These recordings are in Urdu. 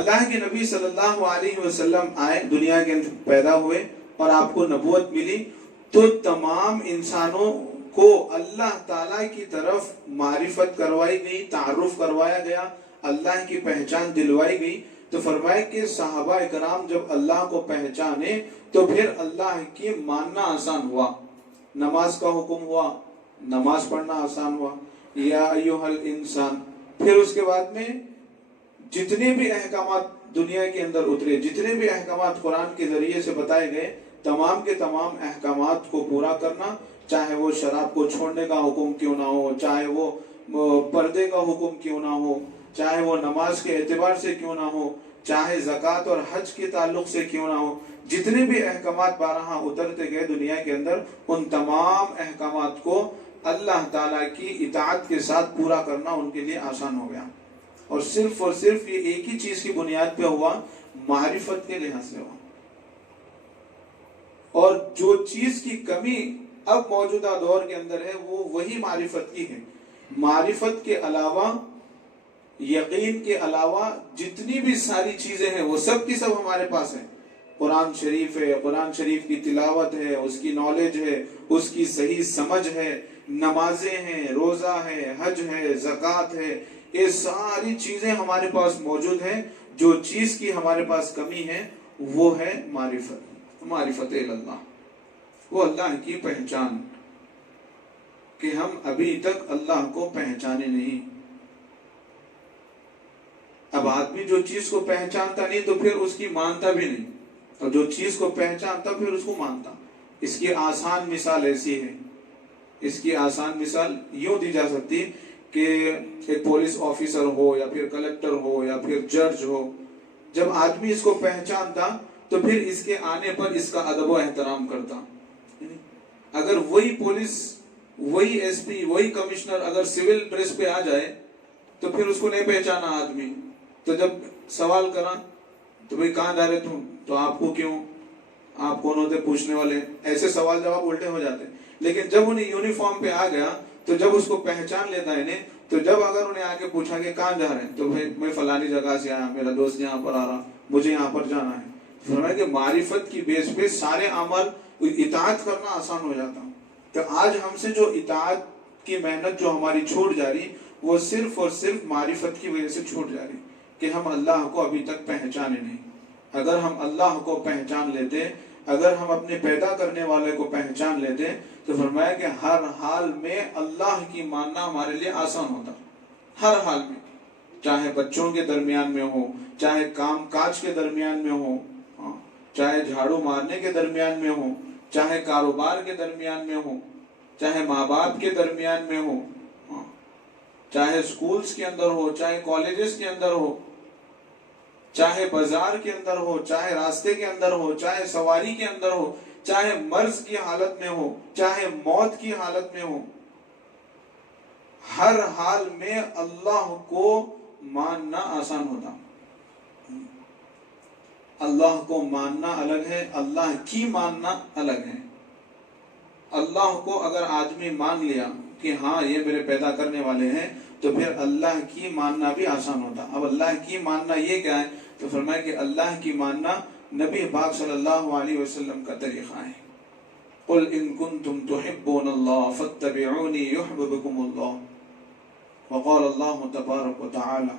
اللہ کے نبی صلی اللہ علیہ وسلم آئے، دنیا کے اندر پیدا ہوئے اور آپ کو نبوت ملی، تو تمام انسانوں کو اللہ تعالیٰ کی طرف معرفت کروائی گئی، تعارف کروایا گیا، اللہ کی پہچان دلوائی گئی۔ تو فرمایا کہ صحابہ اکرام جب اللہ کو پہچانے تو پھر اللہ کی ماننا آسان ہوا، نماز کا حکم ہوا، نماز پڑھنا آسان ہوا، یا ایھا الانسان۔ پھر اس کے بعد میں جتنے بھی احکامات دنیا کے اندر اترے، جتنے بھی احکامات قرآن کے ذریعے سے بتائے گئے، تمام کے تمام احکامات کو پورا کرنا، چاہے وہ شراب کو چھوڑنے کا حکم کیوں نہ ہو، چاہے وہ پردے کا حکم کیوں نہ ہو، چاہے وہ نماز کے اعتبار سے کیوں نہ ہو، چاہے زکوٰۃ اور حج کے تعلق سے کیوں نہ ہو، جتنے بھی احکامات بارہا اترتے گئے دنیا کے اندر، ان تمام احکامات کو اللہ تعالیٰ کی اطاعت کے ساتھ پورا کرنا ان کے لیے آسان ہو گیا۔ اور صرف یہ ایک ہی چیز کی بنیاد پہ ہوا، معرفت کے لحاظ سے ہوا۔ اور جو چیز کی کمی اب موجودہ دور کے اندر ہے وہ وہی معرفت کی ہے۔ معرفت کے علاوہ، یقین کے علاوہ جتنی بھی ساری چیزیں ہیں وہ سب کی سب ہمارے پاس ہیں۔ قرآن شریف ہے، قرآن شریف کی تلاوت ہے، اس کی نالج ہے، اس کی صحیح سمجھ ہے، نمازیں ہیں، روزہ ہے، حج ہے، زکوٰۃ ہے، یہ ساری چیزیں ہمارے پاس موجود ہیں۔ جو چیز کی ہمارے پاس کمی ہے وہ ہے معرفت اللہ، وہ اللہ کی پہچان، کہ ہم ابھی تک اللہ کو پہچانے نہیں۔ اب آدمی جو چیز کو پہچانتا نہیں تو پھر اس کی مانتا بھی نہیں، اور جو چیز کو پہچانتا پھر اس کو مانتا۔ اس کی آسان مثال ایسی ہے، اس کی آسان مثال یوں دی جا سکتی کہ ایک پولیس آفیسر ہو یا پھر کلیکٹر ہو یا پھر جج ہو، جب آدمی اس کو پہچانتا تو پھر اس کے آنے پر اس کا ادب و احترام کرتا۔ اگر وہی پولیس، وہی ایس پی، وہی کمشنر اگر سول ڈریس پہ آ جائے تو پھر اس کو نہیں پہچانا آدمی، تو جب سوال کرا تو بھئی کہاں جا رہے تم، تو آپ کو کیوں، آپ کون ہوتے پوچھنے والے، ایسے سوال جواب الٹے ہو جاتے۔ لیکن جب انہیں یونیفارم پہ آ گیا تو جب اس کو پہچان لیتا ہے انہیں، تو جب اگر انہیں آگے پوچھا کہ کہاں جا رہے ہیں تو بھئی میں فلانی جگہ سے آیا، میرا دوست یہاں پر آ رہا، مجھے یہاں پر جانا ہے۔ فرمایا کہ معرفت کی بیس پہ سارے عمل اطاعت کرنا آسان ہو جاتا۔ تو آج ہم سے جو اطاعت کی محنت جو ہماری چھوٹ جا رہی، وہ صرف اور صرف معرفت کی وجہ سے چھوٹ جا رہی، کہ ہم اللہ کو ابھی تک پہچانے نہیں۔ اگر ہم اللہ کو پہچان لیتے، اگر ہم اپنے پیدا کرنے والے کو پہچان لیتے، تو فرمایا کہ ہر حال میں اللہ کی ماننا ہمارے لیے آسان ہوتا، ہر حال میں، چاہے بچوں کے درمیان میں ہو، چاہے کام کاج کے درمیان میں ہو، چاہے جھاڑو مارنے کے درمیان میں ہو، چاہے کاروبار کے درمیان میں ہو، چاہے ماں باپ کے درمیان میں ہو، چاہے سکولز کے اندر ہو، چاہے کالجز کے اندر ہو، چاہے بازار کے اندر ہو، چاہے راستے کے اندر ہو، چاہے سواری کے اندر ہو، چاہے مرض کی حالت میں ہو، چاہے موت کی حالت میں ہو، ہر حال میں اللہ کو ماننا آسان ہوتا۔ اللہ کو ماننا الگ ہے، اللہ کی ماننا الگ ہے۔ اللہ کو اگر آدمی مان لیا کہ ہاں یہ میرے پیدا کرنے والے ہیں، تو پھر اللہ کی ماننا بھی آسان ہوتا۔ اب اللہ کی ماننا یہ کیا ہے؟ تو فرمایا کہ اللہ کی ماننا نبی پاک صلی اللہ علیہ وسلم کا طریقہ ہے۔ قل ان کنتم تحبون اللہ فاتبعونی یحببکم اللہ، وقال اللہ تبارک وتعالی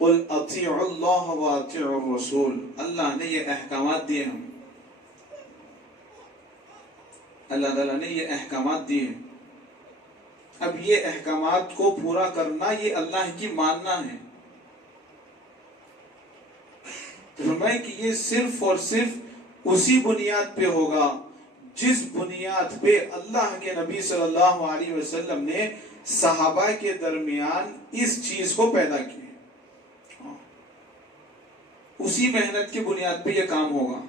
قل اطیعوا اللہ واطیعوا الرسول۔ اللہ نے یہ احکامات دیے ہیں، اللہ تعالیٰ نے یہ احکامات دیے ہیں۔ اب یہ احکامات کو پورا کرنا یہ اللہ کی ماننا ہے۔ فرمائے کہ یہ صرف اور صرف اسی بنیاد پہ ہوگا جس بنیاد پہ اللہ کے نبی صلی اللہ علیہ وسلم نے صحابہ کے درمیان اس چیز کو پیدا کیا۔ اسی محنت کی بنیاد پہ یہ کام ہوگا۔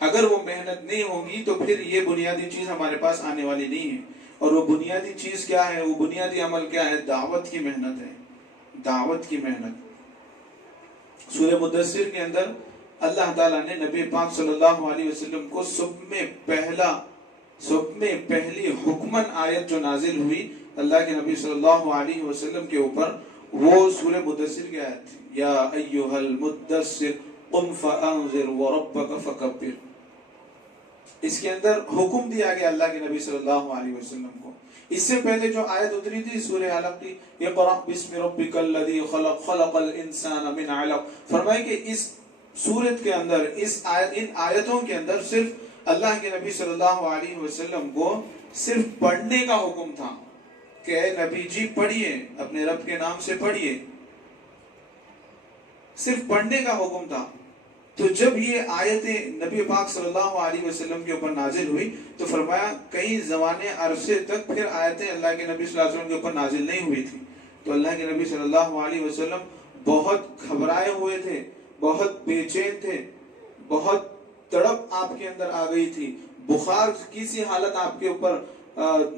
اگر وہ محنت نہیں ہوگی تو پھر یہ بنیادی چیز ہمارے پاس آنے والی نہیں ہے۔ اور وہ بنیادی چیز کیا ہے؟ وہ بنیادی عمل کیا ہے؟ دعوت کی محنت ہے، دعوت کی محنت۔ سورہ مدثر کے اندر اللہ تعالیٰ نے نبی پاک صلی اللہ علیہ وسلم کو سب میں پہلی حکمن آیت جو نازل ہوئی اللہ کے نبی صلی اللہ علیہ وسلم کے اوپر، وہ سورہ مدثر کی آیت تھی، یا ایھا المدثر قم فانذر وربک فکبر۔ اس کے اندر حکم دیا گیا اللہ کے نبی صلی اللہ علیہ وسلم کو۔ اس سے پہلے جو آیت اتری تھی سورہ علق کی، اقرأ بسم ربک الذی خلق خلق الانسان من علق، فرمائے کہ اس سورت کے اندر ان آیتوں کے اندر صرف اللہ کے نبی صلی اللہ علیہ وسلم کو صرف پڑھنے کا حکم تھا کہ اے نبی جی پڑھیے، اپنے رب کے نام سے پڑھیے، صرف پڑھنے کا حکم تھا۔ تو جب یہ آیتیں نبی پاک صلی اللہ علیہ وسلم کے اوپر نازل ہوئی تو فرمایا کئی زمانے عرصے تک پھر آیتیں اللہ کے نبی صلی اللہ علیہ وسلم کے اوپر نازل نہیں ہوئی تھی۔ تو اللہ کے نبی صلی اللہ علیہ وسلم بہت گھبرائے ہوئے تھے، بہت بے چین تھے، بہت تڑپ آپ کے اندر آ گئی تھی، بخار کی سی حالت آپ کے اوپر،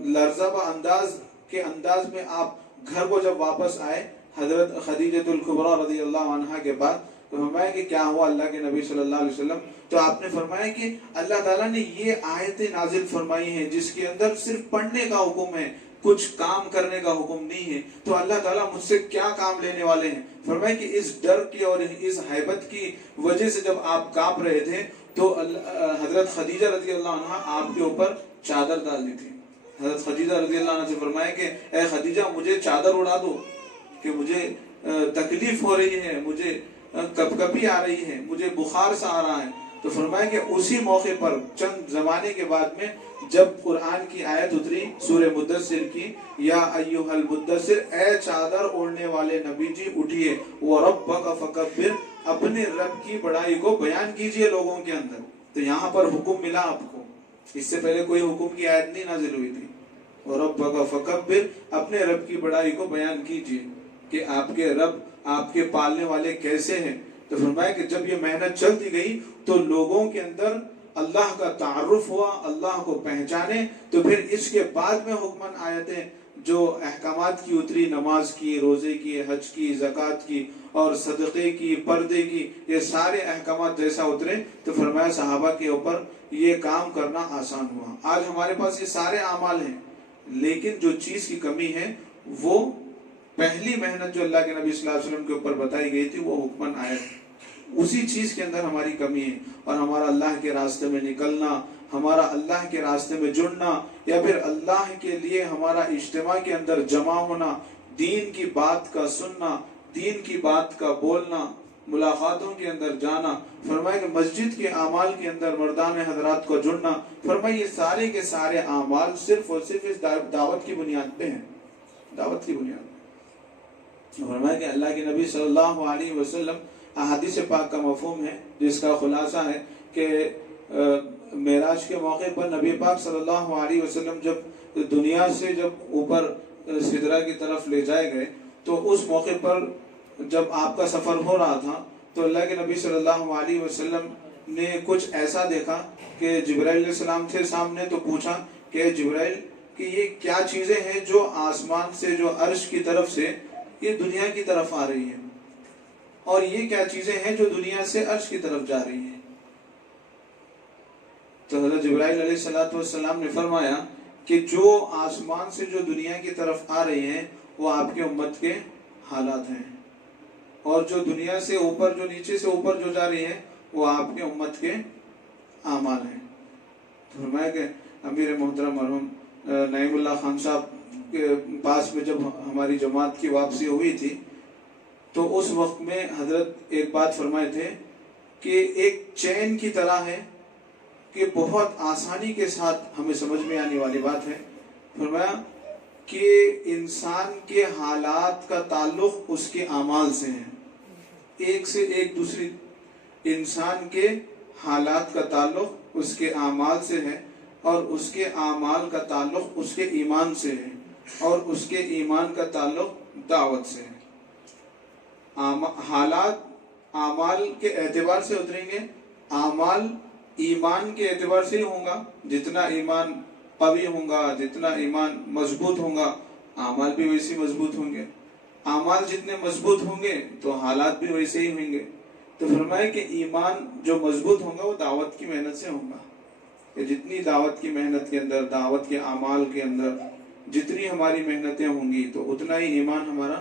لرزبہ انداز میں آپ گھر کو جب واپس آئے حضرت خدیجہ الکبریٰ رضی اللہ عنہا کے بعد، تو فرمایا کہ کیا ہوا اللہ کے نبی صلی اللہ علیہ وسلم؟ تو آپ نے فرمایا کہ اللہ تعالیٰ نے یہ آیتیں نازل فرمائی ہیں جس کے اندر صرف پڑھنے کا حکم ہے، کچھ کام کرنے کا حکم نہیں ہے، تو اللہ تعالیٰ مجھ سے کیا کام لینے والے ہیں؟ فرمایا کہ اس ڈر کی اور اس ہیبت کی وجہ سے جب آپ کانپ رہے تھے تو حضرت خدیجہ رضی اللہ عنہ آپ کے اوپر چادر ڈال دی تھی۔ حضرت خدیجہ رضی اللہ عنہ سے فرمایا کہ اے خدیجہ مجھے چادر اڑا دو کہ مجھے تکلیف ہو رہی ہے، مجھے کپکپی آ رہی ہے، مجھے بخار سا آ رہا ہے۔ تو فرمایا کہ اسی موقع پر چند زمانے کے بعد میں جب قرآن کی آیت اتری سورہ مدثر کی، یا ایھا المدثر، اے چادر اوڑھنے والے نبی جی اٹھیے، وربک فکبر، اپنے رب کی بڑائی کو بیان کیجئے لوگوں کے اندر۔ تو یہاں پر حکم ملا آپ کو، اس سے پہلے کوئی حکم کی آیت نہیں نازل ہوئی تھی۔ وربک فکبر، اپنے رب کی بڑائی کو بیان کیجئے کہ آپ کے رب، آپ کے پالنے والے کیسے ہیں۔ تو فرمایا کہ جب یہ محنت چلتی گئی تو لوگوں کے اندر اللہ کا تعارف ہوا، اللہ کو پہچانے، تو پھر اس کے بعد میں حکمن آیتیں جو احکامات کی اتری، نماز کی، روزے کی، حج کی، زکوٰۃ کی اور صدقے کی، پردے کی، یہ سارے احکامات جیسا اترے تو فرمایا صحابہ کے اوپر یہ کام کرنا آسان ہوا۔ آج ہمارے پاس یہ سارے اعمال ہیں، لیکن جو چیز کی کمی ہے وہ پہلی محنت جو اللہ کے نبی صلی اللہ علیہ وسلم کے اوپر بتائی گئی تھی وہ حکمن آیت، اسی چیز کے اندر ہماری کمی ہے۔ اور ہمارا اللہ کے راستے میں نکلنا، ہمارا اللہ کے راستے میں جڑنا، یا پھر اللہ کے لیے ہمارا اجتماع کے اندر جمع ہونا، دین کی بات کا سننا، دین کی بات کا بولنا، ملاقاتوں کے اندر جانا، فرمایا کہ مسجد کے اعمال کے اندر مردان حضرات کو جڑنا، فرمایا یہ سارے کے سارے اعمال صرف اور صرف اس دعوت کی بنیاد پہ ہیں، دعوت کی بنیاد پہ۔ فرمایا کہ اللہ کے نبی صلی اللہ علیہ وسلم، احادیث پاک کا مفہوم ہے جس کا خلاصہ ہے کہ معراج کے موقع پر نبی پاک صلی اللہ علیہ وسلم جب دنیا سے جب اوپر سدرہ کی طرف لے جائے گئے تو اس موقع پر جب آپ کا سفر ہو رہا تھا تو اللہ کے نبی صلی اللہ علیہ وسلم نے کچھ ایسا دیکھا کہ جبرائیل علیہ السلام تھے سامنے، تو پوچھا کہ جبرائیل کہ یہ کیا چیزیں ہیں جو آسمان سے، جو عرش کی طرف سے یہ دنیا کی طرف آ رہی ہیں، اور یہ کیا چیزیں ہیں جو دنیا سے عرش کی طرف جا رہی ہیں؟ تو حضرت جبرائیل علیہ السلام نے فرمایا کہ جو آسمان سے جو دنیا کی طرف آ رہی ہیں وہ آپ کے امت کے حالات ہیں، اور جو دنیا سے اوپر، جو نیچے سے اوپر جو جا رہی ہیں وہ آپ کے امت کے اعمال ہیں۔ تو فرمایا کہ امیر محترم مرحوم نعیم اللہ خان صاحب کے پاس میں جب ہماری جماعت کی واپسی ہوئی تھی تو اس وقت میں حضرت ایک بات فرمائے تھے کہ ایک چین کی طرح ہے کہ بہت آسانی کے ساتھ ہمیں سمجھ میں آنے والی بات ہے۔ فرمایا کہ انسان کے حالات کا تعلق اس کے اعمال سے ہے، ایک سے ایک دوسری، انسان کے حالات کا تعلق اس کے اعمال سے ہے، اور اس کے اعمال کا تعلق اس کے ایمان سے ہے، اور اس کے ایمان کا تعلق دعوت سے ہے۔ حالات اعمال کے اعتبار سے اتریں گے، اعمال ایمان کے اعتبار سے ہی ہوں گا، جتنا ایمان قوی ہوں گا، جتنا ایمان مضبوط ہوں گا، اعمال بھی ویسے مضبوط ہوں گے، اعمال جتنے مضبوط ہوں گے تو حالات بھی ویسے ہی ہوں گے۔ تو فرمایا کہ ایمان جو مضبوط ہوگا وہ دعوت کی محنت سے ہوگا، کہ جتنی دعوت کی محنت کے اندر، دعوت کے اعمال کے اندر جتنی ہماری محنتیں ہوں گی تو اتنا ہی ایمان ہمارا